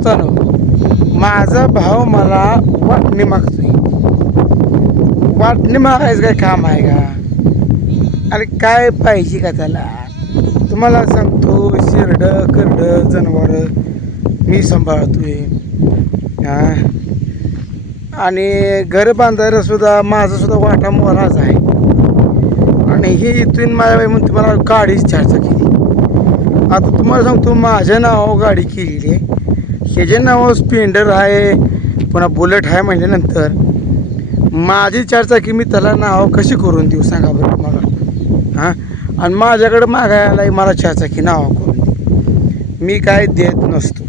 दोस्तानो माझा भाव मला वाटणी मागतोय. वाटणी मागायचं काय काम आहे का? अरे काय पाहिजे का त्याला? तुम्हाला सांगतो शिरड करड जनावर मी सांभाळतोय. हां? आणि घर बांधायला सुद्धा माझा सुद्धा वाटा मोराच आहे. आणि हे इथून माझ्या बाई म्हणून तुम्हाला गाडीच चर्चा केली. आता तुम्हाला सांगतो माझ्या नाव गाडी केलेली आहे. हे जे नाव स्प्लेंडर आहे पुन्हा बुलेट आहे म्हटल्यानंतर माझी चारचाकी मी त्याला नाव कशी करून देऊ सांगा बरं तुम्हाला. हां? आणि माझ्याकडे मागायला मला चारचाकी नाव करून दे. मी काय देत नसतो.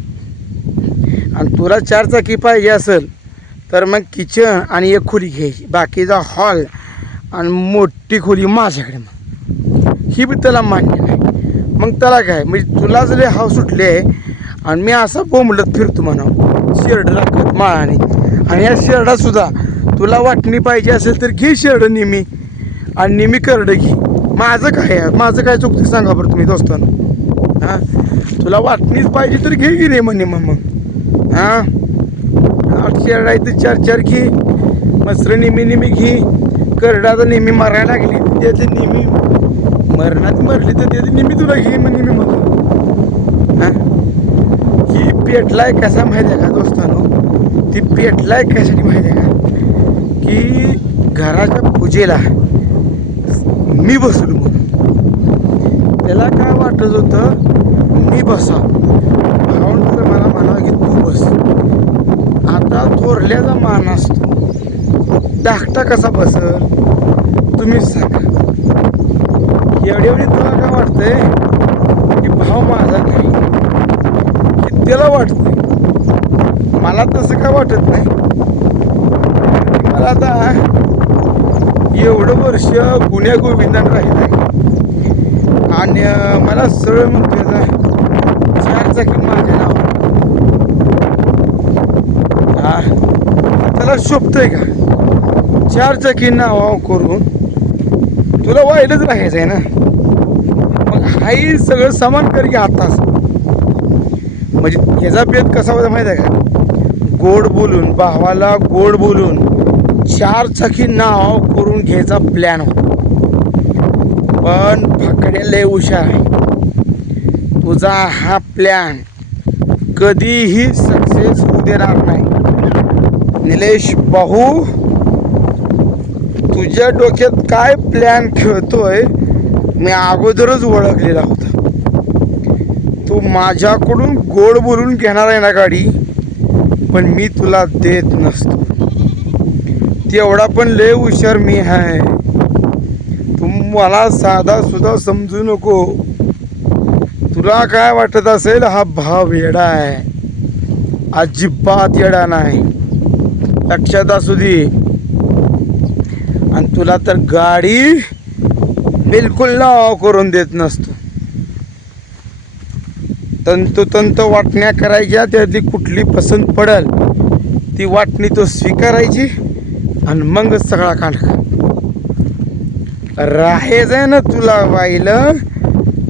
आणि तुला चारचाकी पाहिजे असेल तर मग किचन आणि एक खोली घ्यायची बाकीचा हॉल आणि मोठी खोली माझ्याकडे मग. ही बी त्याला मान्य नाही. मग त्याला काय? म्हणजे तुला जरी हाव सुटले. आणि मी असा बोंबलत फिरतो म्हणा शेरड खत माळाने. आणि या शेरडासुद्धा तुला वाटणी पाहिजे असेल तर घे शेरड नेहमी आणि नेहमी करडं घे. माझं काय आहे माझं काय चुकतं सांगा बरं तुम्ही दोस्तांनो. हां? तुला वाटणीच पाहिजे तर घे घे रे म्हणे मग. मग हां? आठ शेरड आहे तर चार चार घे. मसरं नेहमी नेहमी घे. करडाचं नेहमी मारायला लागली. त्याचे नेहमी मरणात मरली तर त्याची नेहमी तुला घे मग नेहमी म्हणतो पेटलाय कसा माहिती आहे का दोस्तानो? ती पेटलाय कशासाठी माहिती आहे का? की घराच्या पूजेला मी बसलो म्हणून. त्याला काय वाटत होतं? मी बसा. भाऊन तर मला म्हणावं की तू बस. आता थोरल्याचा मान असतो धाकटा कसा बसल? तुम्हीच सांगा. एवढी एवढी तुला काय वाटतंय? की भाव माझा नाही. त्याला वाटतं मला तसं काय वाटत नाही. मला आता एवढं वर्ष गुन्ह्या गोविंदान राहिलं आहे. आणि मला सरळ म्हणतोय चार चाकी माझ्या नाव हा. त्याला शोभतंय का? चार चाकी नाव करून तुला वाईलच राहायचं आहे ना? मग हाही सगळं समान कर की आताच. म्हणजे ह्याचा भेद कसा होता माहीत आहे का? गोड बोलून भावाला गोड बोलून चार चाकी नाव करून घ्यायचा प्लॅन होता. पण फाकड्या लय हुशार आहे. तुझा हा प्लॅन कधीही सक्सेस होऊ देणार नाही. निलेश भाऊ तुझ्या डोक्यात काय प्लॅन खेळतोय? मी अगोदरच ओळखलेला होतो. तू माझ्याकडून गोड बोलून घेणार आहे ना गाडी पण मी तुला देत नसतो. तेवढा पण लय हुशार मी आहे. तू मला साधा सुद्धा समजू नको. तुला काय वाटत असेल हा भाव येडा आहे? अजिबात येडा नाही. लक्षात असू दे. आणि तुला तर गाडी बिलकुल नाव करून देत नसतो. तंतोतंत वाटण्या करायच्या त्यातली कुठली पसंत पडल ती वाटणी तो स्वीकारायची आणि मगच सगळा काढा आहे ना तुला वाहिलं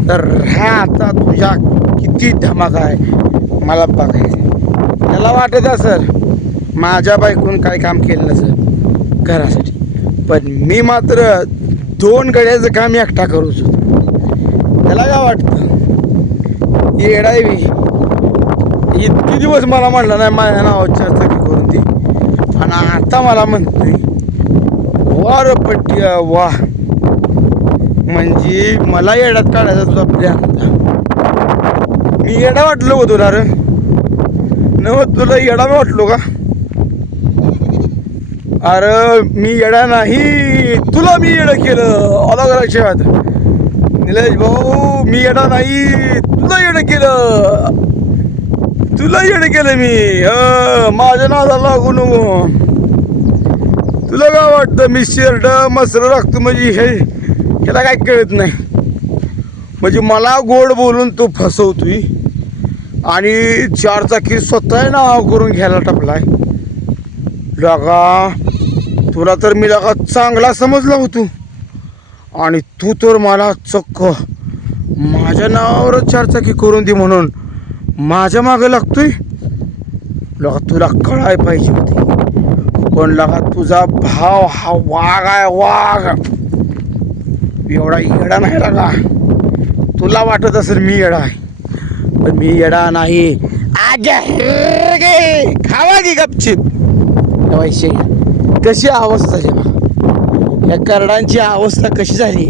तर राहा आता तुझ्या किती धमाका आहे मला बघायचं त्याला वाटत असेल माझ्या बायकून काय काम केलं नसेल घरासाठी. पण मी मात्र दोन गड्याचं काम एकटा करू शकतो त्याला काय वाटतं? येडाय मी. इतके दिवस मला म्हणलं नाही माझ्या नावावर चर्चा करून ती आणि आता मला म्हणते वा पट्टी वा. म्हणजे मला येड्यात काढायचा तुझा प्लॅन होता. मी येडा वाटलो हो तुला रे. नव तुला येडा मी वाटलो का? अरे मी येडा नाही. तुला मी येडं केलं. अलग लक्षात निलेश भाऊ मी येडा नाही. तुला येडं केलं. तुला येणं केलं मी. अं, माझ्या नादाला लागू नको. तुला काय वाटतं मी शर्ट मसर राखतो म्हणजे हे त्याला काय कळत नाही. म्हणजे मला गोड बोलून तो फसवतोय. आणि चार चाकी स्वतः नाव करून घ्यायला टपलाय. लगा तुला तर मी लगा चांगला समजला होतो. आणि तू तर मला चक्क माझ्या नावावरच चारचाकी करून दे म्हणून माझ्या मागं लागतोय? लगा तुला कळाय पाहिजे होती. पण लगा तुझा भाव हा वाघ आहे वाघ. एवढा येडा नाही लगा. तुला वाटत असेल मी येडा आहे. पण मी येडा नाही. गे खावा की गपचिप. पैसे कशी अवस्था झाली बा या करडांची अवस्था कशी झाली?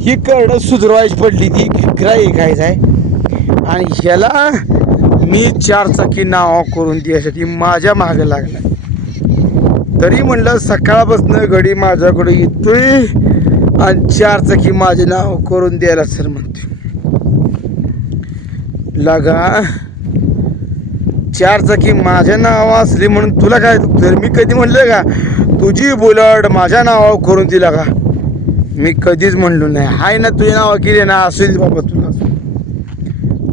ही करडं सुधरवायची पडली ती ग्राही खायचं आहे. आणि ह्याला मी चारचाकी नाव करून द्यायसाठी माझ्या मागे लागला. तरी म्हणलं सकाळपासून घडी माझ्याकडे येतोय आणि चारचाकी माझे नाव करून द्यायला सर म्हणतो लगा चारचाकी माझ्या नाव असली म्हणून तुला काय तर मी कधी म्हणलं का तुझी बुलट माझ्या नावावर करून दिला का? मी कधीच म्हणलो नाही. हाय ना तुझ्या नावा केली ना असेल बाबा तुला.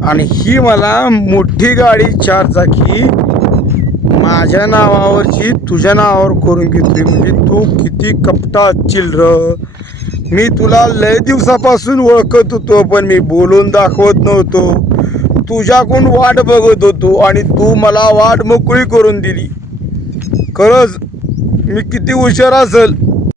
आणि ही मला मोठी गाडी चार चाकी माझ्या नावावरची तुझ्या नावावर करून घेतली. म्हणजे तू किती कपटा चिल्र मी तुला लय दिवसापासून ओळखत होतो पण मी बोलून दाखवत नव्हतो. तुझ्याकडून वाट बघत होतो आणि तू मला वाट मोकळी करून दिली. खरंच मी किती हुशार असेल